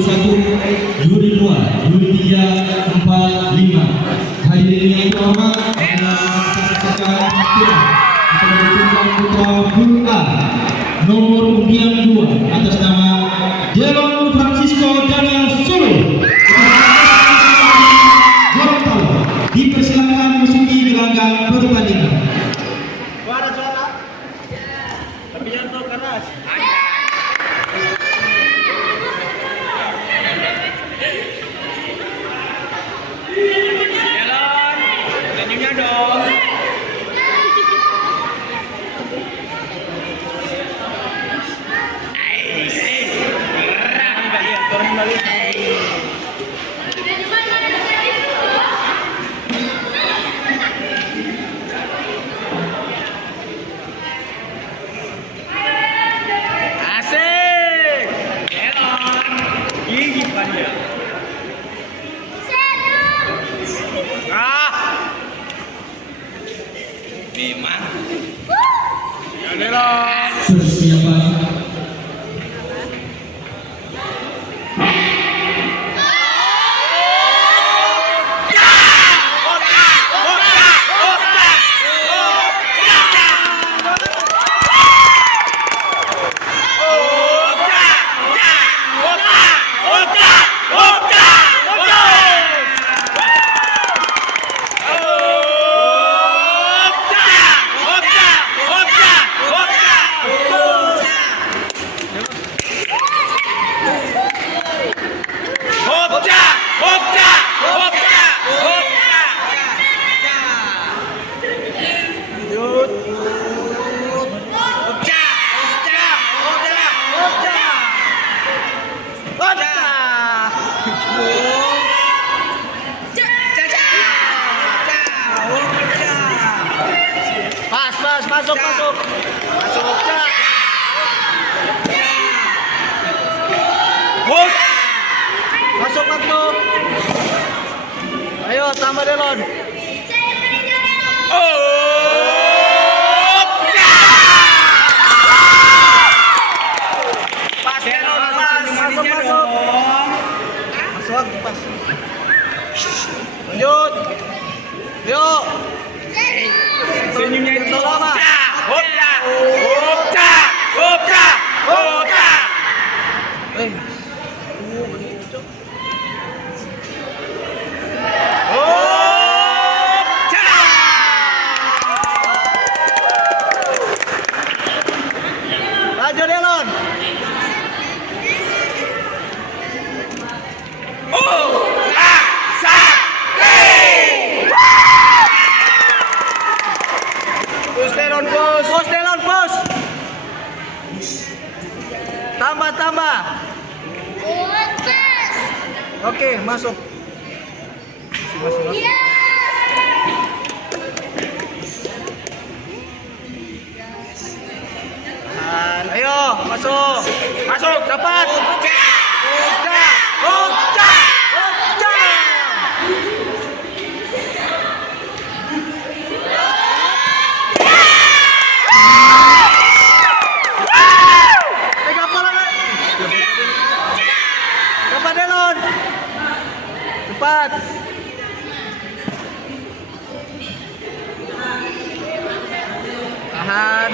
satu, juri dua, juri tiga, empat, lima. Hadirin yang terhormat, putra Putra nomor undian 2 atas nama Jelon Francisco Daniel Solo. Gorontalo dipersilakan masuki gelanggang pertandingan. Suara. Tapi jangan terlalu keras. Jalan, senyumnya dong. Turun kembali. Asik. Elon. Gigi panjang. Memang. Elon. Persiapan. Masuk. Bos. Masuk. Ayo tambah Delon. Pas Delon, masuk. Masuk pas. Lanjut. Yuk. Senyumnya itu lama. Hopca. Lanjut Delon. Bos. Tambah. Oke, masuk. Masuk. Ayo, masuk, cepat. Hopca. Delon. Cepat. Tahan.